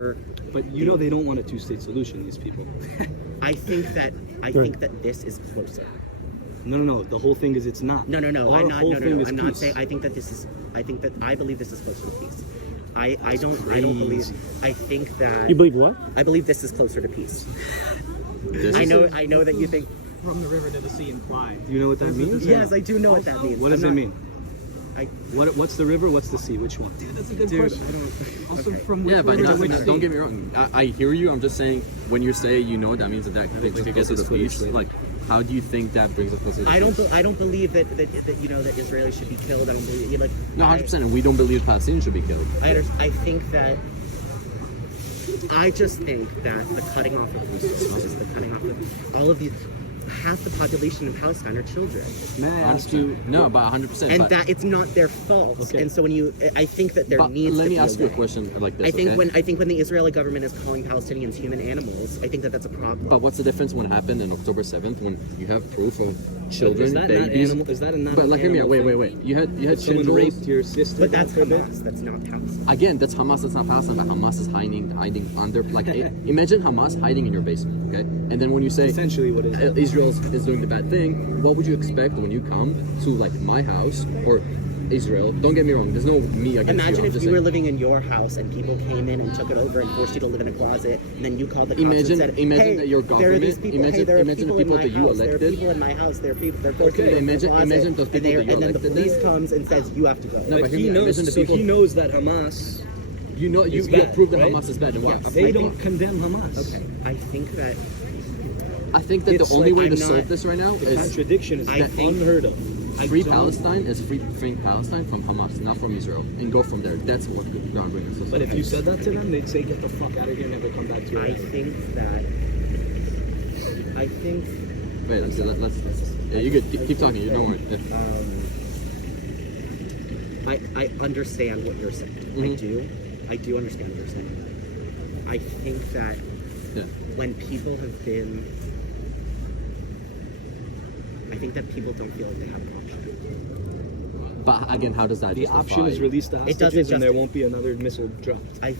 But you know they don't want a two-state solution, these people. I think that this is closer. No. The whole thing is it's not. No. I'm not. No. I'm not saying. I think that this is. I believe this is closer to peace. I don't believe. I think that. You believe what? I believe this is closer to peace. I know that you think. From the river to the sea and fly. Do you know what that means? Yes, I do know what that means. What does it mean? What's the river? What's the sea? Which one? Dude, that's a good question. Also, from Yeah, but don't get me wrong. wrong. I hear you. I'm just saying when you say you know what that means that brings us closer to peace. Like, how do you think that brings us closer to peace? I don't believe that you know that Israeli should be killed. I don't believe No, 100%. And we don't believe Palestinians should be killed. I think that. I just think that the cutting off of resources, the cutting off of all of these. Half the population in Palestine are children. May I ask you? No, but 100%. And that it's not their fault. Okay. And so I think that there needs to be let me a ask you a way. question like this. I think okay? when the Israeli government is calling Palestinians human animals, I think that that's a problem. But what's the difference when it happened in October 7th when you have proof of children, Is that babies? Is that not but like, hear me out. Wait. You had someone children raped your sister. But that's Hamas. That's not Palestine. Again, that's Hamas. That's not Palestine. But Hamas is hiding under. Like, imagine Hamas hiding in your basement. Okay, and then when you say essentially what is Israel is doing the bad thing, what would you expect when you come to like my house or Israel? Don't get me wrong. There's no me against you. Imagine I'm if just you were saying. living in your house and people came in and took it over and forced you to live in a closet, and then you called the cops and said, Imagine hey, that your there are these government. people. Imagine, Hey, there are imagine the people people in that my you house. There are elected. people in my house. There are people. They're forced Okay, to live in the closet, imagine those people that you and then the elected police then. comes and says you have to go. No, But but he imagine knows. the So people. he knows that Hamas. You know, you bad, approve that right? Hamas is bad. And why? Yes. They don't condemn Hamas. Okay, I I think that It's the only like way I'm to solve not- this right now The is contradiction is I think- unheard of. free Palestine is freeing Palestine from Hamas, not from Israel, and go from there. That's what God brings us. But if you said that to them, they'd say, "Get the fuck out of here, never come back to your I life." think Wait, let's yeah, you good. Keep talking. You don't worry. Yeah. I understand what you're saying. I do understand what you're saying. I think that when people have been, I think that people don't feel like they have an option. But again, how does that The justify? option is release the It doesn't hostages, and there justify- won't be another missile dropped. I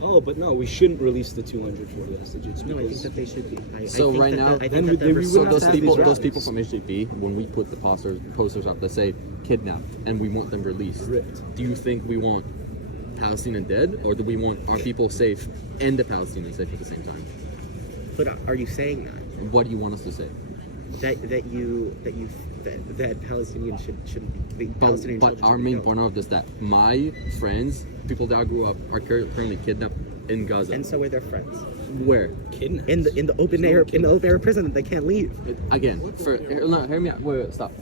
Oh, but no, we shouldn't release the 240 hostages no, I think because that they should be. I So think right that now- I think Then that we the would So have those to have people, these those rallies. people from HDP, when we put the posters up that say kidnapped and we want them released, Ripped. do you think we want Palestinian dead, or do we want our people safe and the Palestinians safe at the same time? But are you saying that What do you want us to say? that Palestinians should the Palestinian But children our should be main killed? point of this that my friends, people that I grew up, are currently kidnapped in Gaza. And so are their friends Where? Kidnapped. in the open air prison that they can't leave. Again, hear me out. Wait, stop.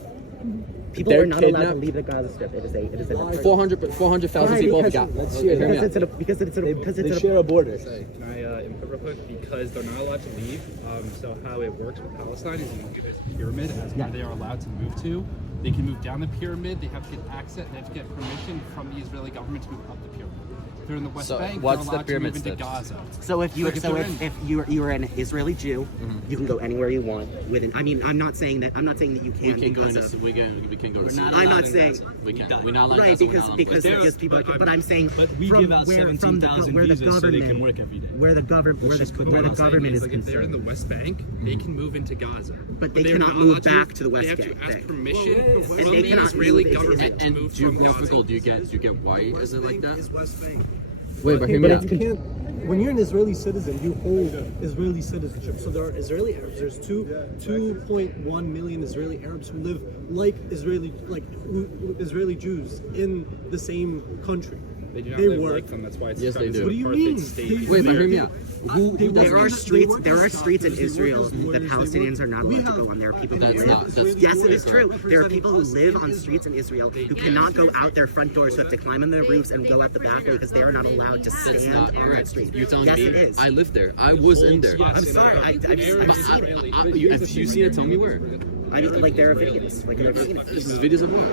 People They're are not allowed to kidnapped. leave the Gaza Strip. It is a 400,000 Why? people have Because- got. Let's Okay, hear hear me that. out. because it's They a share a border. Can I input real quick? Because they're not allowed to leave. So how it works with Palestine is you do this pyramid as where they are allowed to move to. They can move down the pyramid. They have to get access. They have to get permission from the Israeli government to move up the pyramid. If they're in the West So Bank, what's they're the allowed to pyramid move into steps? Gaza. So if you Like if so they're if you are an Israeli Jew, you can go anywhere you want within. I mean, I'm not saying that you We can't can go because into of, we can go to not Syria. I'm not saying We can. We're not allowed right to. because people. But I'm saying But we from give out where, from the, 17,000 where the visas so they can government work every day. where the government where just put the them out. government is Like if they're in the concerned. West Bank, they can move into Gaza. But they they're cannot not move allowed back to the West They have to Bank. ask permission And from they the cannot Israeli move into government to And move from Gaza. geographical, do you get why is it like that? West Bank. Wait, but hear me But out. you can't. When you're an Israeli citizen, you hold Israeli citizenship. So there are Israeli Arabs. There's 2.1 million Israeli Arabs who live like Israeli Jews in the same country. They do not They live work. like them. That's why it's Yes, they described do. as What an do you apartheid mean? state. Wait, but hear me out. Who They does There work are as- streets. they work There as are streets in doctors, they work Israel as that lawyers, they Palestinians work- are not we allowed to have- go on. There are people That's who not- live. that's- Yes, it is that's true. right. There are people who live on streets in Israel who cannot go out their front doors, who have to climb on their roofs and go out the back way because they are not allowed to That's stand not on that correct. street. You're telling Yes, me it is. I lived there. I was in there. I'm sorry. I've seen it. If you see it, tell me where. I mean, like there are videos. Like I've seen it. This is videos of what?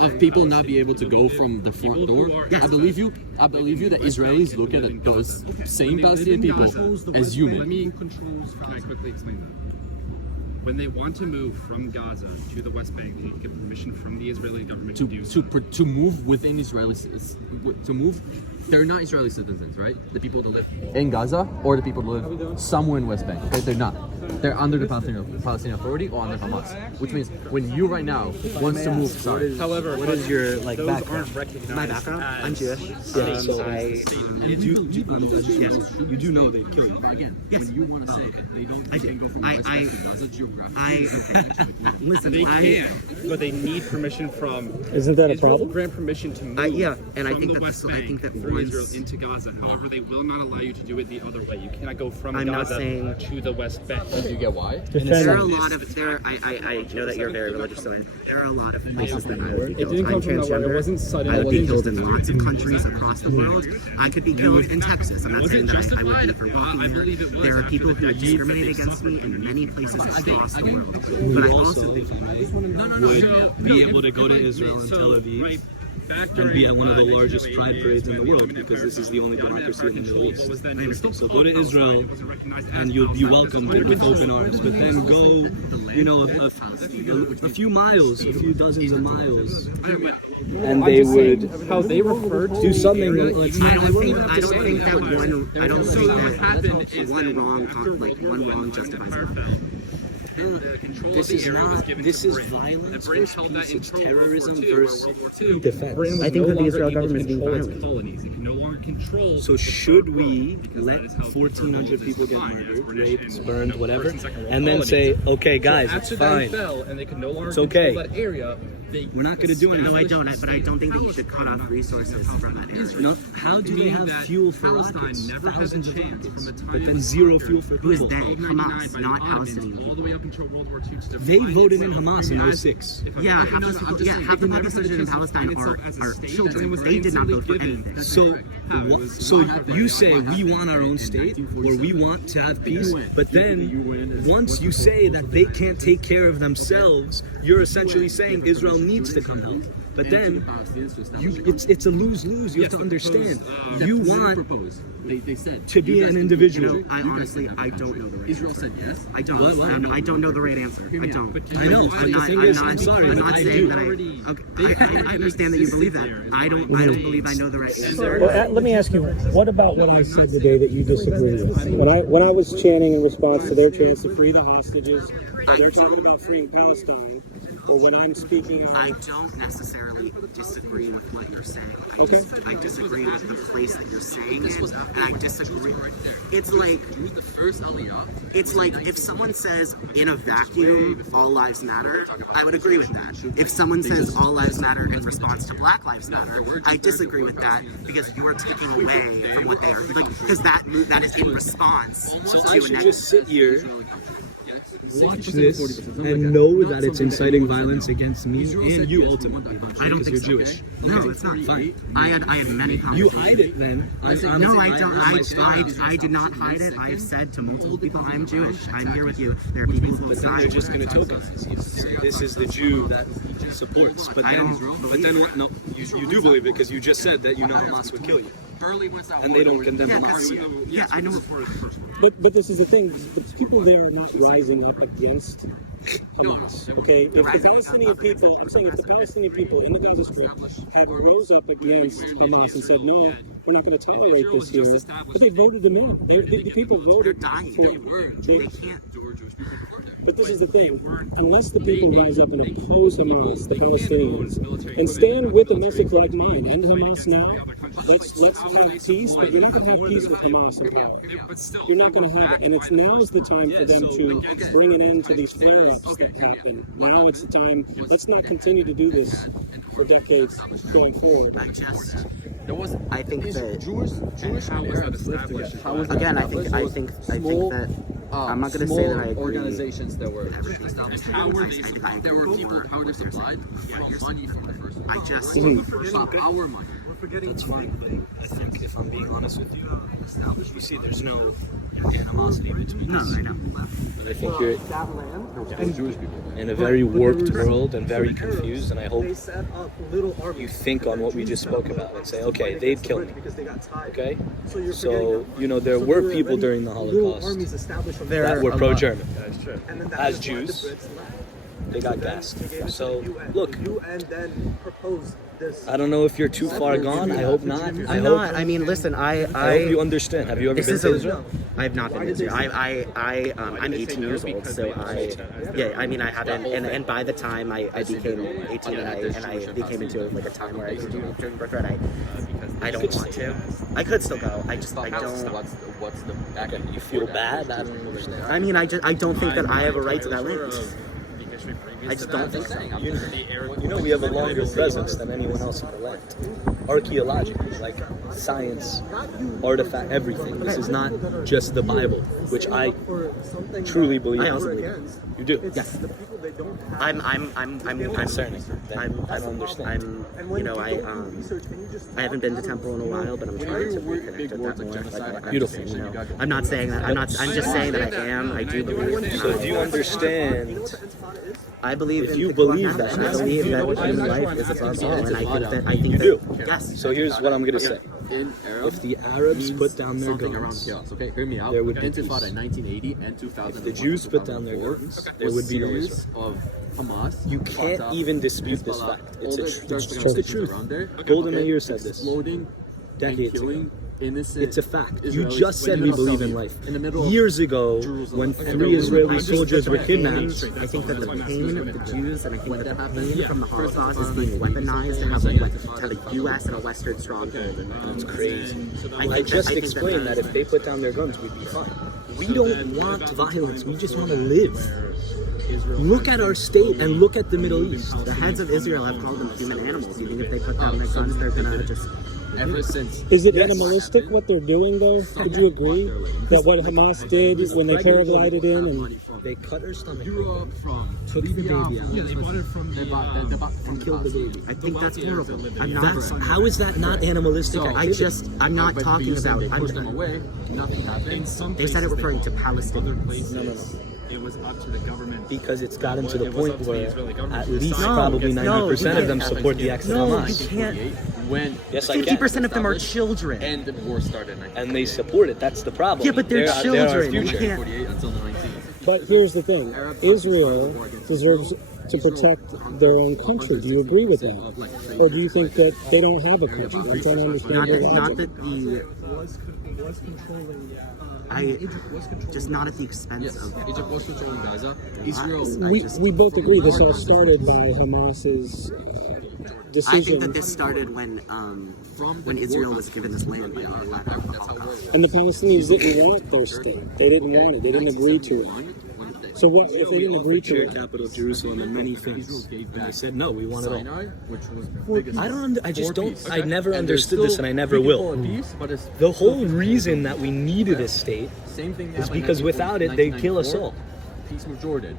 Of people not be able to go from the front door. Yes. I believe you that Israelis look at those same Palestinian people as Let human. me. Can I quickly explain that? When they want to move from Gaza to the West Bank, they need to get permission from the Israeli government to do so. To move within Israeli, to move, they're not Israeli citizens, right? The people that live in Gaza or the people that live somewhere in West Bank. Okay, they're not. They're under the Palestinian Authority or under Hamas, which means when you right now wants to move, sorry. However, What is your like those background? aren't recognized. My background? I'm as, Jewish. You do know they'd kill you. Again, Yes. when you want to say they don't, they can go from I- West I- Bank to Gaza geographically. Listen, They can, but they need permission from. Isn't that a Israel problem? will grant permission to move yeah, and I from think the that West this- I Bank think that through once- Israel into Gaza. However, they will not allow you to do it the other way. You cannot go from I'm not Gaza saying- to the West Bank. Do you get why? there are a lot of I know that you're very religious, so there are a lot of places that I would be killed. I'm transgender. It wasn't sudden. I would It be wasn't killed in lots of countries across the world. I could be killed in Texas. I'm not saying that I would be for walking there. There are people who discriminate against me in many places across the world. But I also if I may, would be able to go to Israel and Tel Aviv and be at one of the largest pride parades in the world, because this is the only democracy in the Middle East. So go to Israel and you'll be welcomed with open arms. But then go, a few miles, a few dozens of miles, and they would how they referred to do something. I don't think that one wrong justifies another. This is not. This is violence versus peace. It's terrorism versus defense. I think that the Israel government is being violent. colonies. It can no longer control. So should we let 1,400 people get murdered, raped, burned, whatever, and then say, okay, guys, it's after they fine. fell and they could no longer It's okay. control that area, We're not going to do anything. No, I don't. But I don't think that you should cut off resources from that area. No, how do they have fuel for Palestine rockets? never had Thousands the of chance rockets, from the time but it then was zero conquered. fuel for Who is people. they? Hamas, not Palestinians. All the way up until World War II. to They define voted in itself Hamas in as- 06. if a Yeah, country- half the population in Palestine are children. They did not vote for anything. So, so you say we want our own state, or we want to have peace, but then once you say that they can't take care of themselves, you're essentially saying Israel needs to come help. But then it's a lose-lose. You have to understand. You want They said to be an individual. I honestly, I don't know the right Israel answer. said yes. I don't. I don't know the right answer. I don't. I know. The thing is, I'm sorry, I'm but not I saying do. that I understand that you believe that. I don't believe I know the right answer. Well, let me ask you, what about what I said today that you disagree with? When I was chanting in response to their chants to free the hostages, or they're talking about freeing Palestine, or when I'm speaking on... I don't necessarily disagree with what you're saying. I disagree with the place that you're saying it, and I disagree. It's like Who's the first Aliyah? It's like if someone says in a vacuum all lives matter, I would agree with that. If someone says all lives matter in response to Black Lives Matter, I disagree with that because you are taking away from what they are like, because that is in response So to I a should negative. just sit here, watch this, and know that it's inciting violence against me and you ultimately. I don't because think you're so. Jewish. No, it's not. Fine. I had many You conversations. hide it then. No, I don't. I did not hide it. I have said to multiple people, I'm Jewish. I'm here with you. There are people who will But then they're side. just going to token. This is the Jew that supports. But then what? No, you do believe it because you just said that you know Hamas would kill you, and they don't condemn Hamas. Yeah, I know. But this is the thing, the people there are not rising up against Hamas, okay? If the Palestinian people, I'm saying if the Palestinian people in the Gaza Strip have rose up against Hamas and said, no, we're not going to tolerate this here, but they voted them in. The people They're voted dying. for... They can't. But this is the thing, unless the people rise up and oppose Hamas, the Palestinians, and stand with a message like mine, end Hamas now, let's have peace, but you're not going to have peace with Hamas in power. You're not going to have it, and now is the time for them to bring an end to these flare-ups that happen. Now it's the time, let's not continue to do this for decades going forward. I think that Jewish and Arabs live together. How was that again, I established? think that I'm not going to say that I agree. Organizations that were established. How were they? There were people. How were they supplied? From money from the first. I just. Our money. That's fine, but I think if I'm being honest with you, you see, there's no animosity between us. I know. And I think you're in a very warped world and very confused, and I hope They set up little armies. you think on what we just spoke about and say, okay, they'd kill me. Because they got tired. Okay? So you're So, forgetting you know, there So were there people already during the little Holocaust armies established from There that are were a lot. pro-German. and then that as is why the Jews. Brits left. They got gassed. So, look, The UN then proposed this. I don't know if you're too far gone. I hope not. I'm not. I mean, listen. I hope you understand. Have you ever This been is to a. Israel? I have not been to Israel. I'm 18 years old, so I mean, I haven't. And by the time I became 18 and I became into like a time where I could do during birthright, I don't want to. I could still go. I don't. What's the back You feel bad? I don't understand. I mean, I don't think that I have a right to that land. I just don't think so. You know, we have a longer presence than anyone else in the land. Archaeologically, like science, artifact, everything. This is not just the Bible, which I truly believe. I also believe it. You do. Yes. I'm Concerning. I don't understand. I haven't been to temple in a while, but I'm trying to reconnect with that more. Beautiful. You know, I'm not saying that. I'm just saying that I am. I do believe. So do you understand? I believe If in you the believe God. that, I believe that human life is above all, and I think You that do. yes. So here's what I'm gonna say. in Arab If the Arabs put down their something around guns, chaos. Okay, hear me out. there would be Intifada peace. in 1980 and 2000. If the Jews put down their guns, there would be no Israel. Of Hamas. You can't Fatah, even dispute this Hezbollah, fact. all It's the it's terrorist the organizations truth. around there. Golden Okay, Meir said this exploding decades and killing ago. innocent. It's a fact. You Israelis just said in we the believe middle in of life. in the middle of Years ago, Jerusalem. when And 3 Israeli I soldiers were kidnapped, I think that the pain of the Jews and I think When that that the happened, pain from the first Holocaust of is all, being weaponized to have a U.S. and a Western stronghold. it's crazy. I I think just that explained that if they put down their guns, we'd be fine. We don't want violence. We just want to live. Look at our state and look at the Middle East. The heads of Israel have called them human animals. You think if they put down their guns, they're gonna just. Ever since Is it animalistic what they're doing, though? Would you agree that what Hamas did when they paraglided in and They cut her stomach, Europe, from took the baby out, They bought it from and killed the baby. I think that's horrible. I'm not. How is that not animalistic activity? I'm not talking about. They pushed them away. Nothing happened. They said it referring to Palestinians. places. It was up to the government. Because it's gotten to the It was point up to the where Israeli government at to least decide. probably No, 90% of them you support the acts of No, Hamas. you can't. When Yes, I can. 50% of them are children. and the war started in And they support it. That's the problem. Yeah, but they're They're our children. You future. can't. 1948 until the 19th. But here's the thing: Israel deserves to protect their own country. Do you agree with that, or do you think that they don't have a country? I'm trying to understand Not your that, not logic. that the. Was controlling. I just not at the expense of. Egypt was controlling Gaza. Israel. We both agree this all started by Hamas's I decision, think that this started when Israel was given this land by the Holocaust. and the Palestinians didn't want their state. They didn't want it. They didn't agree to it. So what if they didn't agree to it? Capital of Jerusalem and many things. And they said no, we want it all. Sinai, which was the biggest. I don't. I just for don't. peace. I never And there's understood this, still and I never people will. at peace, but it's The whole reason that we needed a state same thing is happened because in without it, they'd kill us 1994. all. Peace with Jordan.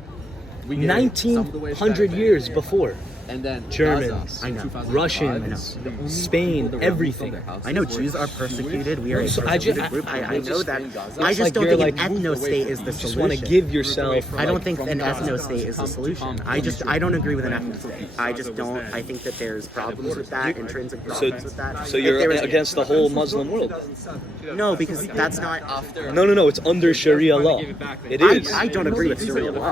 We get it some of the way 1900 back. years before. And then Germans, Gaza, in 2005, Russians, the only Spain, people that were everything. from their houses I know were Jews are persecuted. We are a So I just- persecuted group. I know that. in Gaza. I It's just like don't you're think like an moved away ethno-state from is the you Just want to solution. give yourself. I don't think from an Gaza ethno-state is the to solution. Egypt. I don't agree with an ethno-state. I just don't. I think that there's problems with that, intrinsic problems with that. So If you're there was- against the whole Muslim world. No, because that's not. No. It's under Sharia law. It is. I don't agree with Sharia law.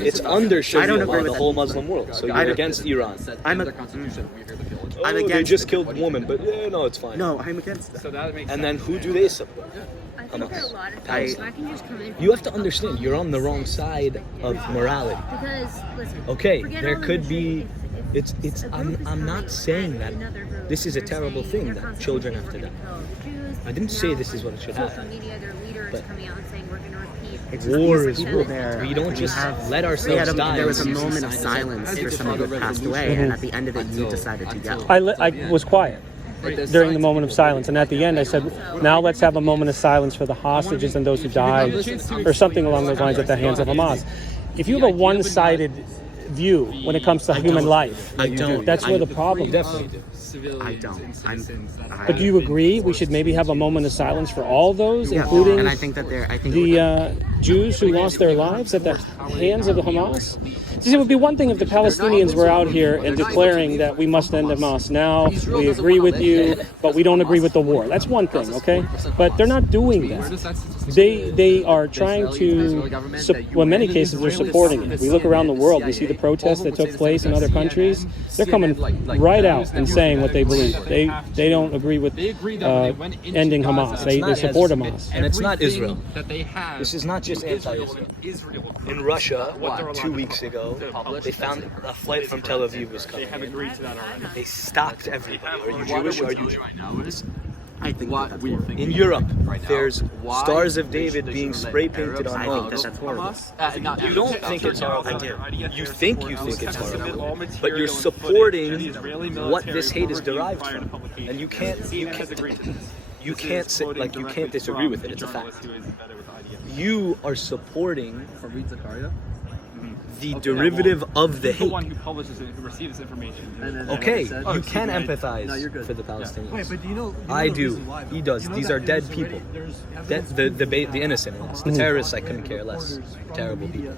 It's under Sharia I don't law. agree with The that. whole Muslim world. So I you're don't- against Iran. I'm a- their constitution. We're here to kill it. I'm Oh, they against just it. killed a woman, but yeah, no, it's fine. No, I'm against that. So that makes And then who do they support? I think there are a lot of I- things. I can just come in. You have to understand, you're on the wrong side of morality. Because listen. Okay, forget there all the could be. mistake- if It's. a group I'm is coming not saying at that another group, this is a they're terrible saying thing their that children have to constitution, die. we're gonna kill the Jews. I didn't say Now this is what it should social happen. media, their leaders But- coming out and saying we're going to repeat. It's just War these is people war. there. We don't just let We ourselves had die. there was a and moment of silence for someone who passed away, and at the end of it, you decided to yell. I was quiet during the moment of silence, and at the end I said, now let's have a moment of silence for the hostages and those who died, or something along those lines at the hands of Hamas. If you have a one-sided view when it comes to human life, I don't. that's where the problem is. Definitely do. civilians I don't. and citizens that But do you agree we should maybe have a moment of silence for all those, Yeah, including and I think that they're. I think the Jews who lost their lives at the hands of the Hamas? See, it would be one thing if the Palestinians were out here and declaring that we must end Hamas now, we agree with you, but we don't agree with the war. That's one thing, okay? But they're not doing that. They are trying to, well, in many cases, they're supporting it. We look around the world, we see the protests that took place in other countries. They're coming right out and saying what they believe. They don't agree with ending Hamas. They support Hamas. And it's not Israel. that they have. This is not just anti-Israel. In Russia, 2 weeks ago, they found a flight from Tel Aviv was coming in. Agreed to that already. They stopped everybody. Are you Jewish? Are you I think that that's horrible. In Europe, there's Stars of David being spray painted on I think that homes. that's horrible. You don't think it's horrible. I do. You think it's horrible, but you're supporting what this hate is derived from, and you can't say, like, you can't disagree with it. It's a fact. You are supporting the derivative of the The hate. one who publishes it, who receives this information. Okay, you can empathize for the Palestinians. Wait, but do you know I the do. reason why, though? He does. You know These that are dead there's people. already- The innocent ones. The terrorists, I couldn't care less. Terrible people.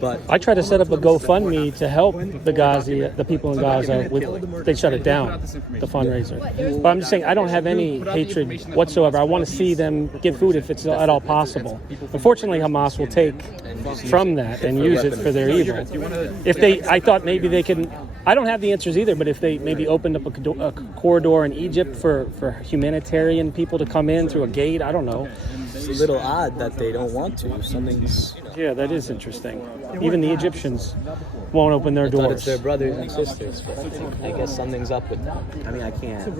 But I tried to set up a GoFundMe to help the people in Gaza. They shut it down, the fundraiser. But I'm just saying, I don't have any hatred whatsoever. I want to see them get food if it's at all possible. Unfortunately, Hamas will take from that and use it for their evil. I thought maybe they can. I don't have the answers either, but if they maybe opened up a corridor in Egypt for humanitarian people to come in through a gate, I don't know. it's a little odd that they don't want to. Something's, Yeah, that is interesting. Even the Egyptians won't open their but it's doors. their brothers and sisters. But I guess something's up with that. I mean, I can't, answer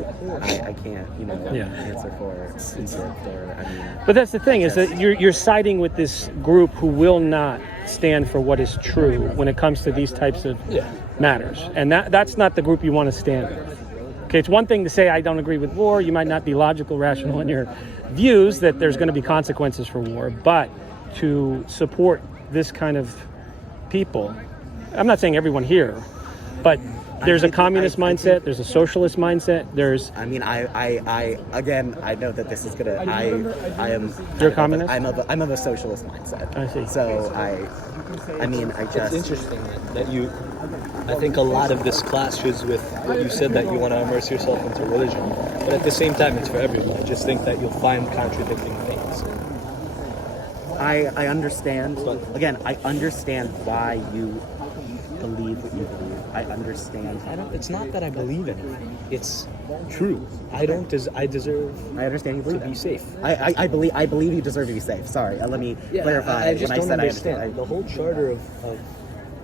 for Egypt or, I mean. But that's the thing, is that you're siding with this group who will not stand for what is true when it comes to these types of matters. And that's not the group you want to stand with. Okay, it's one thing to say I don't agree with war. You might not be logical, rational in your views that there's going to be consequences for war, but to support this kind of people, I'm not saying everyone here, but there's a communist mindset, there's a socialist mindset, there's... I mean, again, I know that this is gonna. I am. You're a communist? I'm of a socialist mindset. I see. So I mean, I It's just. interesting that you. I think a lot of this clashes with what you said, that you want to immerse yourself into religion, but at the same time, it's for everyone. I just think that you'll find contradicting things. I understand. Again, I understand why you believe what you believe. I understand. It's not that I believe in it. It's true. I deserve I understand you believe to be it. safe. I believe you deserve to be safe. Sorry, let me clarify. I just when don't I said understand. The whole charter of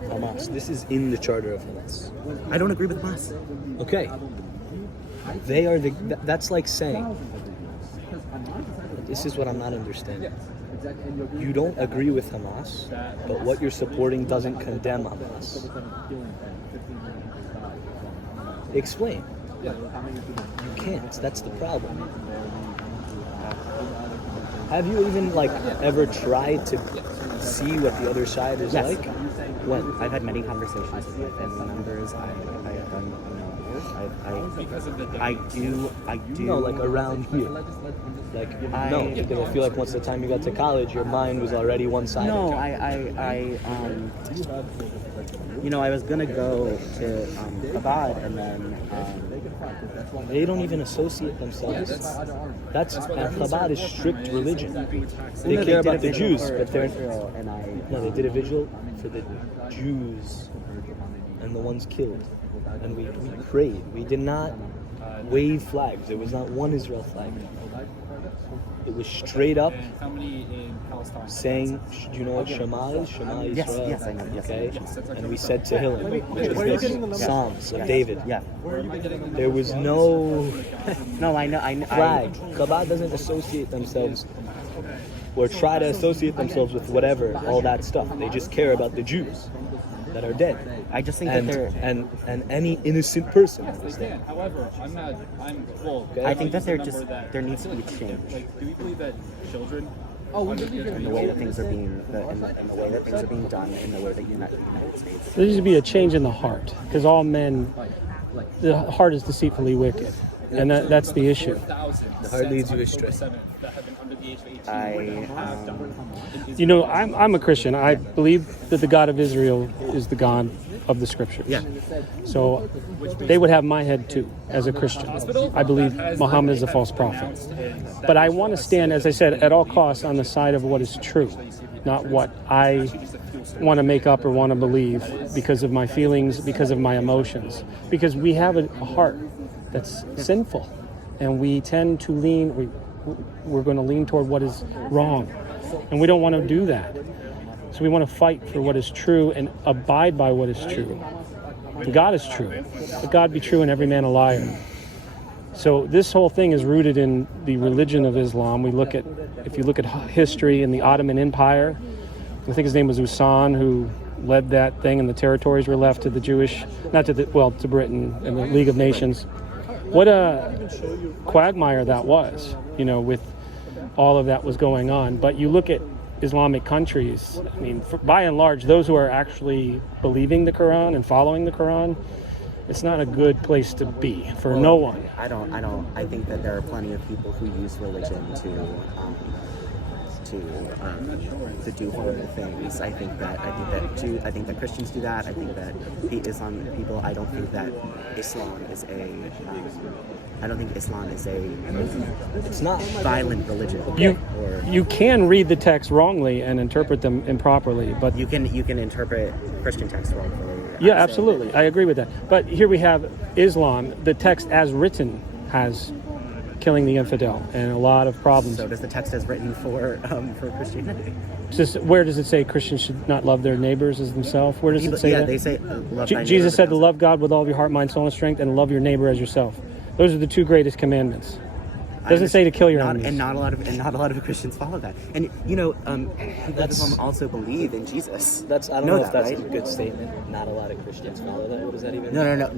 Hamas. This is in the charter of Hamas. I don't agree with Hamas. Okay. They are that's like saying, this is what I'm not understanding. You don't agree with Hamas, but what you're supporting doesn't condemn Hamas. Explain. You can't. That's the problem. Have you even ever tried to see what the other side is Yes. like? When I've had many conversations with my family members, I do. No, around here. No, because I feel like once the time you got to college, your mind was already one-sided. No, I was gonna go to Chabad, and then They don't even associate themselves. Chabad is strict religion. They care about the Jews, but they're they did a vigil for the Jews and the ones killed, and we prayed. We did not wave flags. There was not one Israel flag. It was straight up And how many in Palestine? saying, do you know what Shema is? Shema Yes, Israel. yes, I know. Yes, I Okay, know. and we said Tehillim, which where are you was getting the the numbers? Psalms of David. yeah. There was no No, I know. flag. Chabad doesn't associate themselves or try to associate themselves with whatever, all that stuff. They just care about the Jews that are dead. I just think And, that they're. and any innocent person is dead. However, I think that there needs to be a change do we believe that children? in the way that things are being, in the way that things are being done, in the way that United States. There needs to be a change in the heart, because all men the heart is deceitfully wicked, and that's the issue. The heart leads you astray. You know, I'm a Christian. I believe that the God of Israel is the God of the Scriptures. Yeah. So they would have my head too as a Christian. I believe Muhammad is a false prophet. But I want to stand, as I said, at all costs on the side of what is true, not what I want to make up or want to believe because of my feelings, because of my emotions. Because we have a heart that's sinful, and we tend to we're going to lean toward what is wrong, and we don't want to do that. So we want to fight for what is true and abide by what is true. God is true, but God be true and every man a liar. So this whole thing is rooted in the religion of Islam. If you look at history in the Ottoman Empire, I think his name was Usan, who led that thing, and the territories were left to the Jewish, to Britain and the League of Nations. What a quagmire that was, with all of that was going on. But you look at Islamic countries, I mean, by and large, those who are actually believing the Quran and following the Quran, it's not a good place to be for no one. I think that there are plenty of people who use religion to do horrible things. I think that Christians do that. I think that the Islam people. I don't think that Islam is it's not violent religion. You can read the text wrongly and interpret them improperly, but you can interpret Christian texts wrongly. Yeah, absolutely. I agree with that. But here we have Islam. The text as written has killing the infidel and a lot of problems. So does the text as written for Christianity? Where does it say Christians should not love their neighbors as themselves? Where does it say that? Yeah, they say love thy neighbor. Jesus said to love God with all of your heart, mind, soul, and strength, and love your neighbor as yourself. Those are the two greatest commandments. It doesn't say to kill your enemies. And not a lot of Christians follow that. And people of also believe in Jesus. I don't know if that's a good statement. Not a lot of Christians follow that. What does that even mean? No.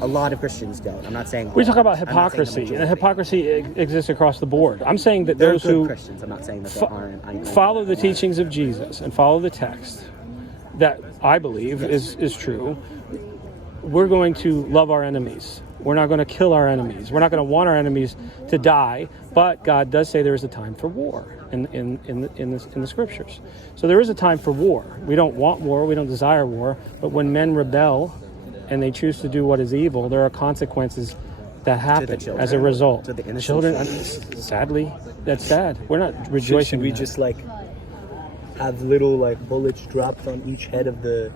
A lot of Christians don't. I'm not saying. We talk about hypocrisy, and hypocrisy exists across the board. I'm saying that there those are good who Christians. I'm not saying that there aren't. Follow the teachings of Jesus and follow the text that I believe is true. We're going to love our enemies. We're not going to kill our enemies. We're not going to want our enemies to die. But God does say there is a time for war in the scriptures. So there is a time for war. We don't want war. We don't desire war. But when men rebel and they choose to do what is evil, there are consequences that happen as a result. To the innocent children, sadly, that's sad. We're not rejoicing. Should we just have little bullets dropped on each head of the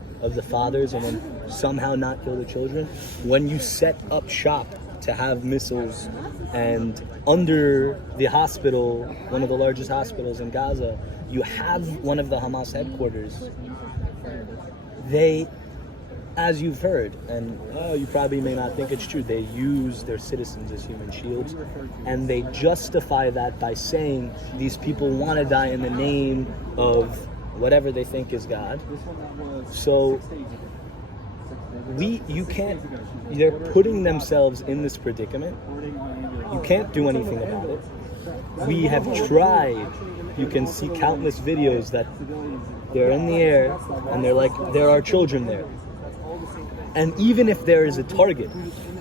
fathers and then somehow not kill the children? When you set up shop to have missiles, and under the hospital, one of the largest hospitals in Gaza, you have one of the Hamas headquarters. They, as you've heard, and you probably may not think it's true, they use their citizens as human shields, and they justify that by saying these people want to die in the name of whatever they think is God. So they're putting themselves in this predicament. You can't do anything about it. We have tried. You can see countless videos that they're in the air and there are children there. And even if there is a target,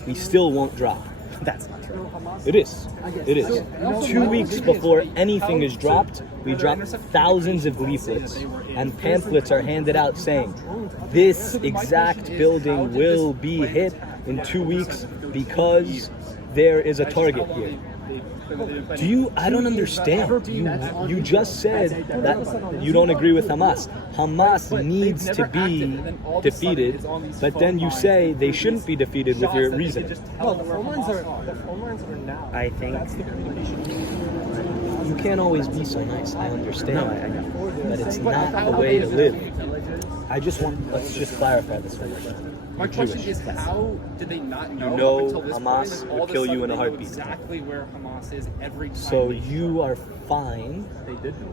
we still won't drop. That's not true. It is. 2 weeks before anything is dropped, we drop thousands of leaflets, and pamphlets are handed out saying, this exact building will be hit in 2 weeks because there is a target here. I don't understand. You just said that you don't agree with Hamas. Hamas needs to be defeated, but then you say they shouldn't be defeated with your reason. I think you can't always be so nice. I understand. No, I know. But it's not the way to live. Let's just clarify this one. My question is, how did they not know until this Hamas point, will kill you in a heartbeat. Exactly where Hamas is every time. So you are fine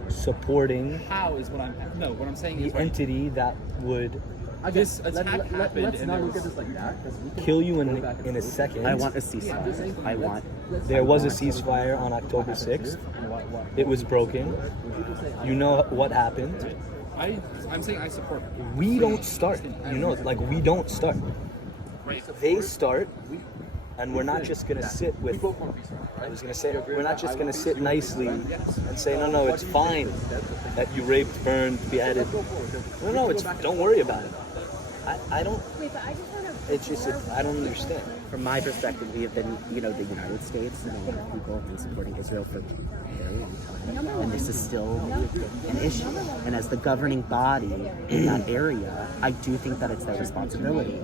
supporting how is what I'm saying is the entity that would this attack happened and not look at this like that. kill you in a second. I want a ceasefire. There was a ceasefire on October 6th. It was broken. You know what happened. I'm saying I support. We don't start. We don't start. they start, and we're not just gonna sit with. I was gonna say we're not just gonna sit nicely and say no, it's fine that you raped, burned, beheaded. No, it's don't worry about it. I don't. It's just I don't understand. From my perspective, we have been, the United States and a lot of people have been supporting Israel for a very long time, and this is still an issue. And as the governing body in that area, I do think that it's their responsibility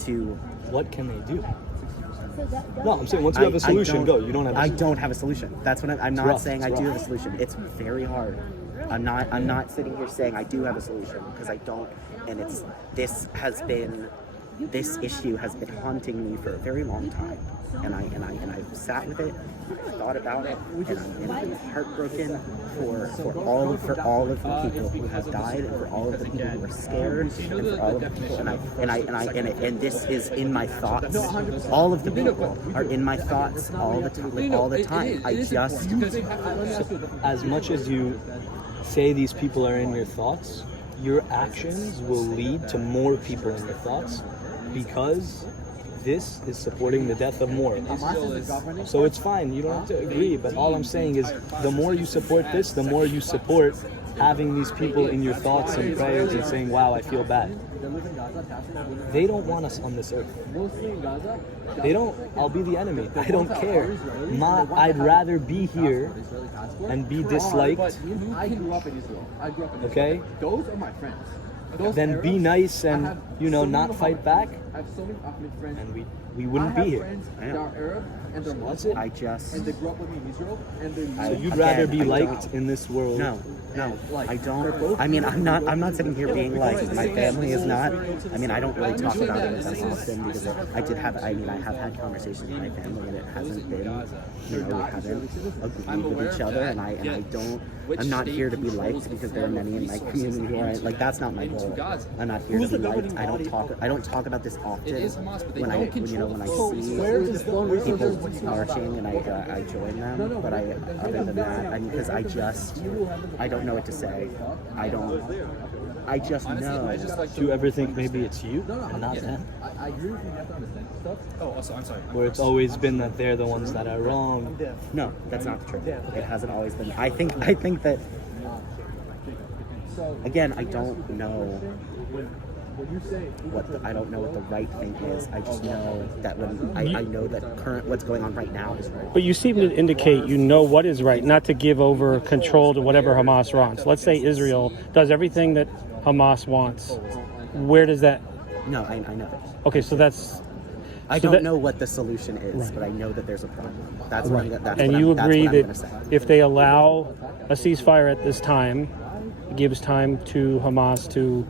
to What can they do? No, I'm saying once you have a solution, go. You don't have. I don't have a solution. That's what I'm not rough. saying. It's I do rough. have a solution. It's very hard. I'm not sitting here saying I do have a solution because I don't. And this issue has been haunting me for a very long time. And I've sat with it, I've thought about it, and I'm heartbroken for all of the people who have died, and for all of the people who are scared, and for all of the people, and this is in my thoughts. All of the people are in my thoughts all the time. All the time. As much as you say these people are in your thoughts, your actions will lead to more people in your thoughts, because this is supporting the death of more. So it's fine, you don't have to agree, but all I'm saying is the more you support this, the more you support having these people in your thoughts and prayers and saying, wow, I feel bad. They don't want us on this earth. They don't. I'll be the enemy. I don't care. I'd rather be here and be disliked. I grew up in Israel. Okay? Those are my friends. Then be nice and, not fight back, I have so many Ahmed friends. and we wouldn't be here. Friends that are Arab and they're That's Muslim. it. And they grew up with me in Israel. And they So you'd rather be I liked don't. in this world. No, I don't. I mean, I'm not sitting here being like, my family is not. I mean, I don't really talk about it as often because I have had conversations with my family, and it hasn't been, we haven't agreed with each other, and I'm not here to be liked because there are many in my community who are, like, that's not my goal. I'm not here to be liked. I don't talk about this often when I see people marching and I join them, but other than that, because I don't know what to say. I just know. Do you ever think maybe it's you and not them? I agree with you. You have to understand stuff. Oh, also, I'm sorry. Where it's always been that they're the ones that are wrong. No, that's not true. It hasn't always been. I think that. Again, I don't know I don't know what the right thing is. I just know that I know that what's going on right now is right. But you seem to indicate you know what is right, not to give over control to whatever Hamas wants. Let's say Israel does everything that Hamas wants. Where does that? No, I know that. Okay, so that's. I so don't know what the solution is, but I know that there's a problem. That's Right. what And I'm, you that's agree what I'm gonna that say. if they allow a ceasefire at this time, it gives time to Hamas to.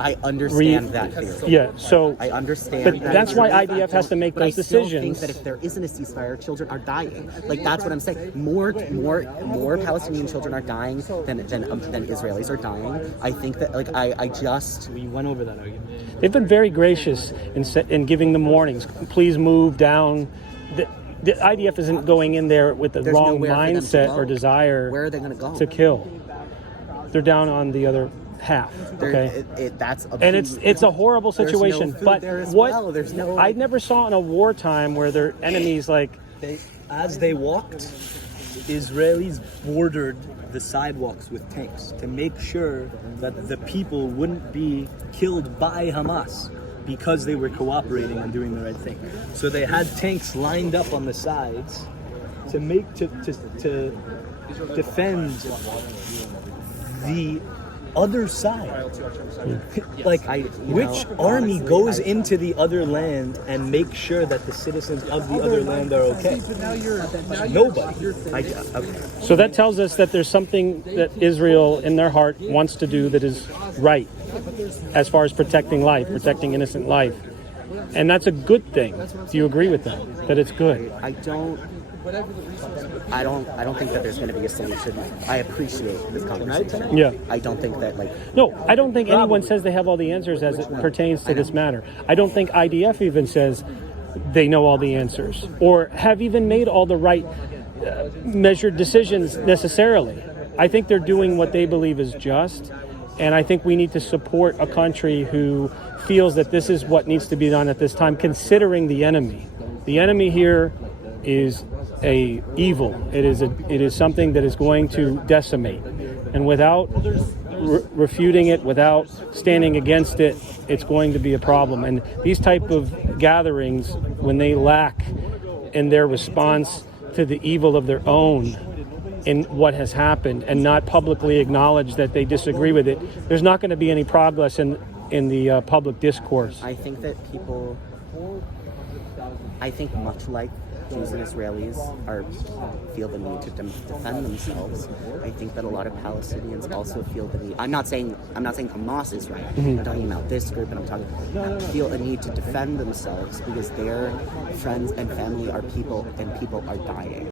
I understand that theory. Yeah, so. I understand. But that that's why theory. IDF has to make But those I still decisions. think that if there isn't a ceasefire, children are dying. Like, that's what I'm saying. More Palestinian children are dying than Israelis are dying. I think that, like, I just. We went over that argument. They've been very gracious in giving them warnings. Please move down. The IDF isn't going in there with the There's wrong nowhere for them to mindset go. or desire Where are they going to go? to kill. They're down on the other half. Okay, That's a and it's a horrible situation. There's no food but there as what well. There's no. I never saw in a wartime where their enemies like. As they walked, Israelis bordered the sidewalks with tanks to make sure that the people wouldn't be killed by Hamas because they were cooperating and doing the right thing. So they had tanks lined up on the sides to defend the other side. Which army goes into the other land and makes sure that the citizens of the other land are okay? Nobody. Okay. So that tells us that there's something that Israel in their heart wants to do that is right as far as protecting life, protecting innocent life. And that's a good thing. Do you agree with that? That it's good? I don't think that there's going to be a solution. I appreciate this conversation. Yeah. I don't think that, like. No, I don't think anyone says they have all the answers as it pertains to this matter. I don't think IDF even says they know all the answers or have even made all the right measured decisions necessarily. I think they're doing what they believe is just, And I think we need to support a country who feels that this is what needs to be done at this time, considering the enemy. The enemy here is a evil. It is something that is going to decimate. And without refuting it, without standing against it, it's going to be a problem. And these type of gatherings, when they lack in their response to the evil of their own in what has happened and not publicly acknowledge that they disagree with it, there's not going to be any progress in the public discourse. I think that much like Jews and Israelis feel the need to defend themselves, I think that a lot of Palestinians also feel the need. I'm not saying Hamas is right. I'm talking about this group, and feel a need to defend themselves because their friends and family are people, and people are dying.